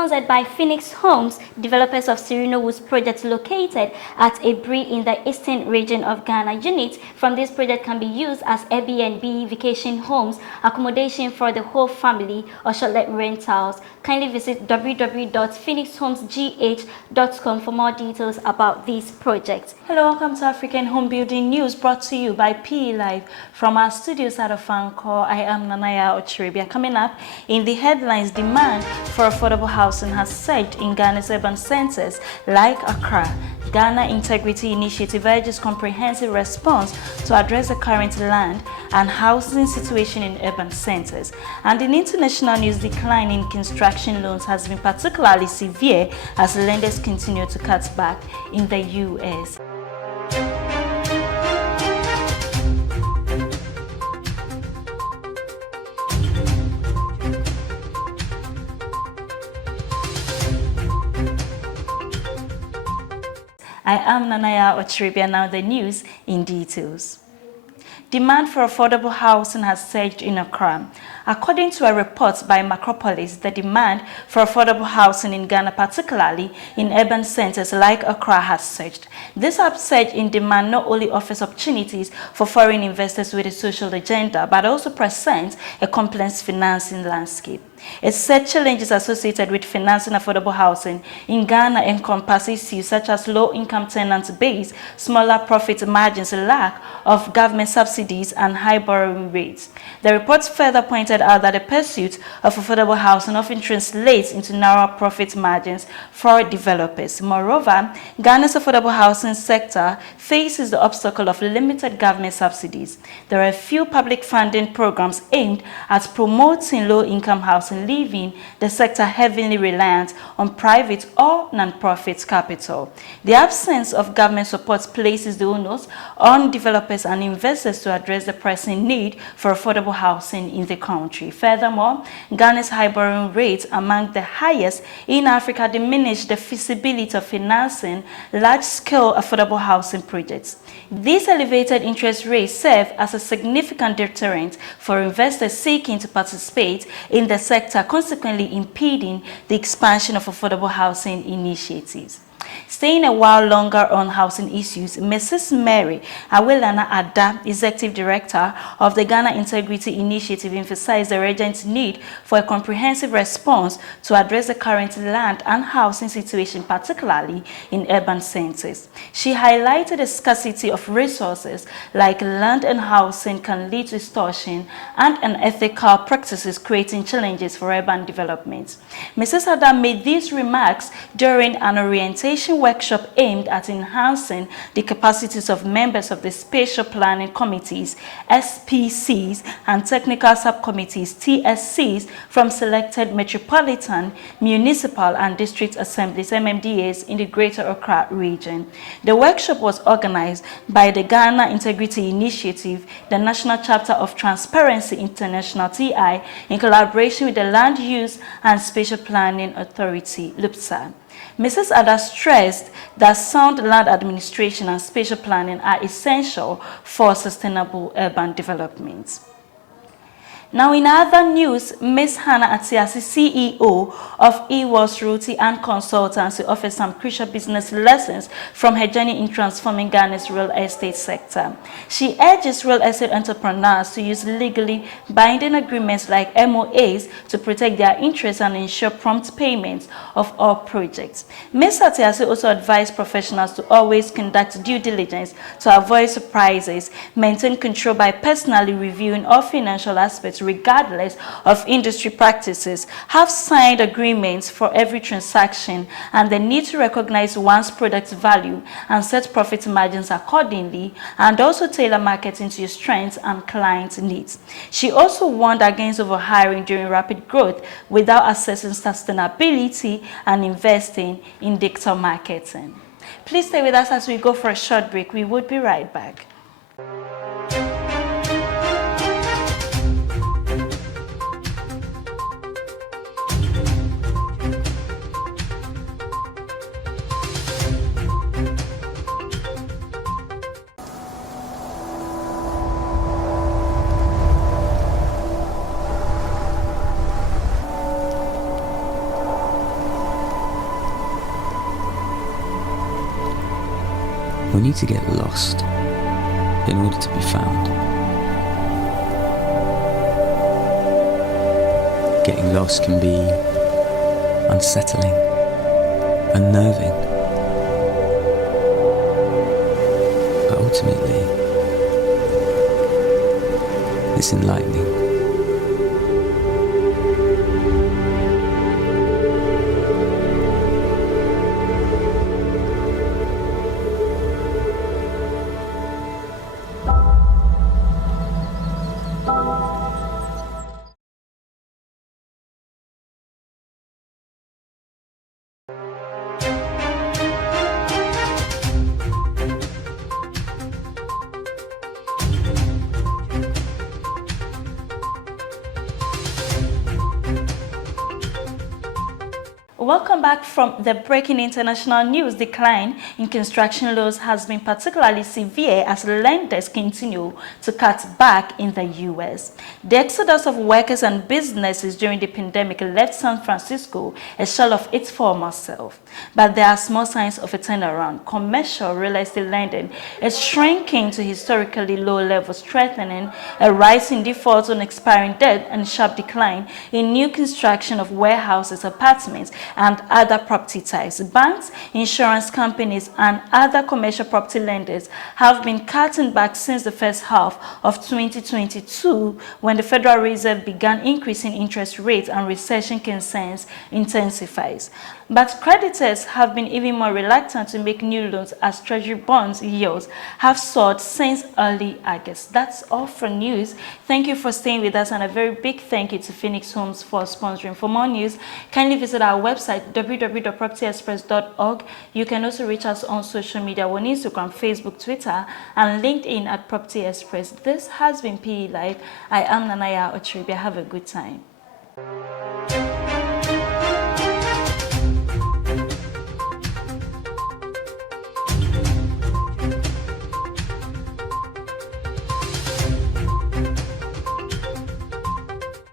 sponsored by Phoenix Homes, developers of Sereno Woods project located at Ebri in the eastern region of Ghana. Units from this project can be used as Airbnb, vacation homes, accommodation for the whole family, or short-let rentals. Kindly visit www.phoenixhomesgh.com for more details about these projects. Hello, welcome to African Home Building News, brought to you by PE Live from our studios at Afanko. I am Nanaya Ochiribia. Coming up in the headlines, demand for affordable housing has surged in Ghana's urban centers like Accra. Ghana Integrity Initiative urges comprehensive response to address the current land and housing situation in urban centers. And in international news, decline in construction loans has been particularly severe as lenders continue to cut back in the US. I am Nanaya Ochiribia. Now the news in details. Demand for affordable housing has surged in Accra. According to a report by Macropolis, the demand for affordable housing in Ghana, particularly in urban centers like Accra, has surged. This upsurge in demand not only offers opportunities for foreign investors with a social agenda, but also presents a complex financing landscape. It said challenges associated with financing affordable housing in Ghana encompass issues such as low-income tenant base, smaller profit margins, lack of government subsidies, and high borrowing rates. The report further pointed out that the pursuit of affordable housing often translates into narrower profit margins for developers. Moreover, Ghana's affordable housing sector faces the obstacle of limited government subsidies. There are few public funding programs aimed at promoting low-income housing, leaving the sector heavily reliant on private or non-profit capital. The absence of government support places the onus on developers and investors to address the pressing need for affordable housing in the country. Furthermore, Ghana's high borrowing rates, among the highest in Africa, diminish the feasibility of financing large-scale affordable housing projects. These elevated interest rates serve as a significant deterrent for investors seeking to participate in the sector, consequently impeding the expansion of affordable housing initiatives. Staying a while longer on housing issues, Mrs. Mary Awelana Ada, Executive Director of the Ghana Integrity Initiative, emphasized the urgent need for a comprehensive response to address the current land and housing situation, particularly in urban centers. She highlighted the scarcity of resources like land and housing can lead to extortion and unethical practices, creating challenges for urban development. Mrs. Ada made these remarks during an orientation workshop aimed at enhancing the capacities of members of the Spatial Planning Committees, SPCs, and Technical Subcommittees, TSCs, from selected metropolitan, municipal, and district assemblies, MMDAs, in the Greater Accra region. The workshop was organized by the Ghana Integrity Initiative, the National Chapter of Transparency International, TI, in collaboration with the Land Use and Spatial Planning Authority, LUPSA. Mrs. Ada stressed that sound land administration and spatial planning are essential for sustainable urban development. Now, in other news, Ms. Hannah Atiasi, CEO of eWorld's Realty and Consultancy, offers some crucial business lessons from her journey in transforming Ghana's real estate sector. She urges real estate entrepreneurs to use legally binding agreements like MOAs to protect their interests and ensure prompt payments of all projects. Ms. Atiasi also advised professionals to always conduct due diligence to avoid surprises, maintain control by personally reviewing all financial aspects regardless of industry practices, have signed agreements for every transaction, and the need to recognize one's product's value and set profit margins accordingly, and also tailor marketing to your strengths and client needs. She also warned against overhiring during rapid growth without assessing sustainability and investing in digital marketing. Please stay with us as we go for a short break. We would be right back. We need to get lost in order to be found. Getting lost can be unsettling, unnerving, but ultimately, it's enlightening. Welcome back from the breaking international news. Decline in construction loans has been particularly severe as lenders continue to cut back in the U.S. The exodus of workers and businesses during the pandemic left San Francisco a shell of its former self. But there are small signs of a turnaround. Commercial real estate lending is shrinking to historically low levels, threatening a rise in defaults on expiring debt and sharp decline in new construction of warehouses, apartments, and other property types. Banks, insurance companies, and other commercial property lenders have been cutting back since the first half of 2022, when the Federal Reserve began increasing interest rates and recession concerns intensifies. But creditors have been even more reluctant to make new loans as Treasury bonds yields have soared since early August. That's all for news. Thank you for staying with us, and a very big thank you to Phoenix Homes for sponsoring. For more news, kindly visit our website www.propertyexpress.org. You can also reach us on social media on Instagram, Facebook, Twitter, and LinkedIn at Property Express. This has been PE Live. I am Nanaya Otribia. Have a good time.